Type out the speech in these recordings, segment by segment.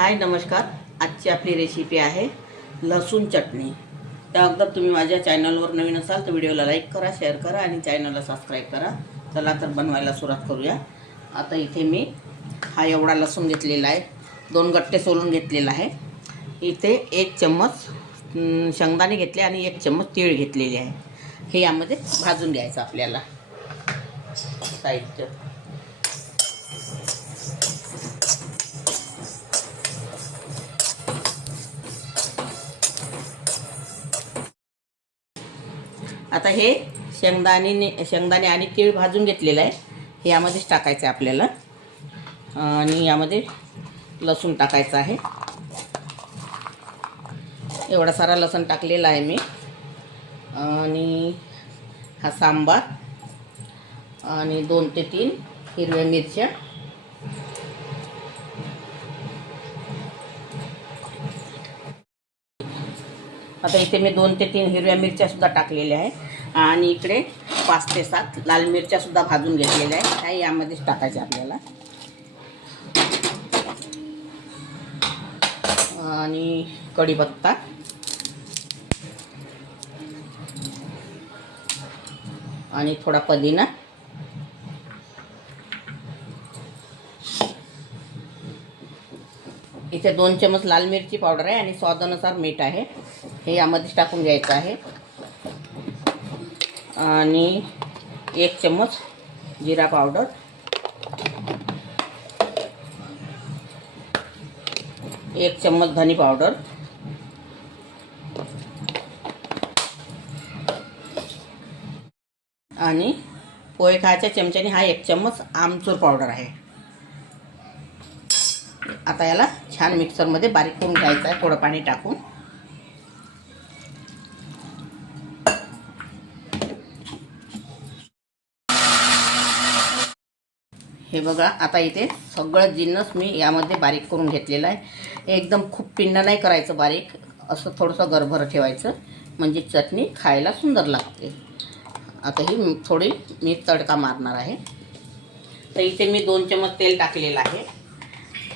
हाय नमस्कार। आजची आपली रेसिपी आहे लसूण चटणी। त्या अगोदर तुम्ही माझ्या चॅनलवर नवीन असाल तर व्हिडिओला लाईक करा, शेअर करा आणि चॅनलला सबस्क्राईब करा। चला तर बनवायला सुरुवात करूया। आता इथे मी हा एवढा लसूण घेतलेला आहे, 2 गट्टे सोलून घेतलेला आहे। इथे 1 चम्मच शेंगदाणे घेतले आणि 1 चम्मच तीळ घेतलेले आहे। हे यामध्ये भाजून घ्यायचं आपल्याला। साहित्य आता हे शेंगदाणे आणि तीळ भाजून घेतलेलं आहे, हे यामध्येच टाकायचं आहे आपल्याला। आणि यामध्ये लसूण टाकायचं आहे। एवढा सारा लसूण टाकलेला आहे मी। आणि हा सांबार आणि 2 ते 3 हिरव्या मिरच्या, आता इथे मी 2 ते 3 हिरव्या मिरच्या सुद्धा टाकलेल्या आहे। आणि इकडे 5 ते 7 लाल मिरच्या सुद्धा भाजून घेतलेल्या आहे, त्या यामध्येच टाकायच्या आपल्याला। आणि कढीपत्ता आणि थोडा पुदिना, इथे 2 चम्मच लाल मिरची पावडर आहे आणि स्वादानुसार मीठ आहे, हे यामध्ये टाकून घ्यायचं आहे। आणि 1 चम्मच जिरा पावडर, 1 चम्मच धनी पावडर आणि पोहे खायच्या चमच्याने हा 1 चम्मच आमचूर पावडर आहे। आता याला छान मिक्सरमध्ये बारीक करून घ्यायचं आहे, थोडं पाणी टाकून। हे बघा, आता इथे सगळं जिन्नस मी यामध्ये बारीक करून घेतलेला आहे। एकदम खूप पिंड नाही करायचं बारीक, असं थोडंसं गरभर ठेवायचं, म्हणजे चटणी खायला सुंदर लागते। आता ही थोडी मी तडका मारणार आहे। तर इथे मी 2 चम्मच तेल टाकलेलं आहे।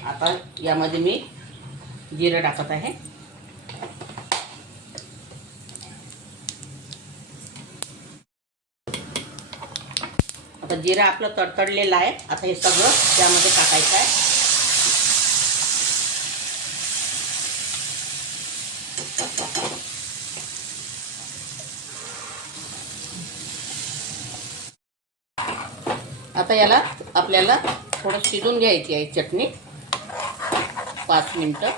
आता यामध्ये मी जिरं टाकत आहे। आता जिरं आपलं तडतडलेलं आहे, आता हे सगळं त्यामध्ये टाकायचं आहे। आता याला आपल्याला थोडं शिजून घ्यायची आहे चटणी, 5 मिनिटं।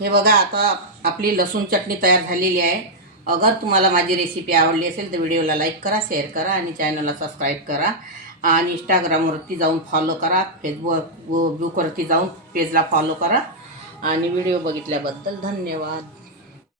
हे बघा, आता आपली लसूण चटणी तयार झालेली आहे। अगर तुम्हाला माझी रेसिपी आवडली असेल तर व्हिडिओला लाईक करा, शेअर करा आणि चॅनलला सबस्क्राईब करा। आणि इंस्टाग्रामवरती जाऊन फॉलो करा, फेसबुकवरती जाऊन पेजला फॉलो करा। आणि व्हिडिओ बघितल्याबद्दल धन्यवाद।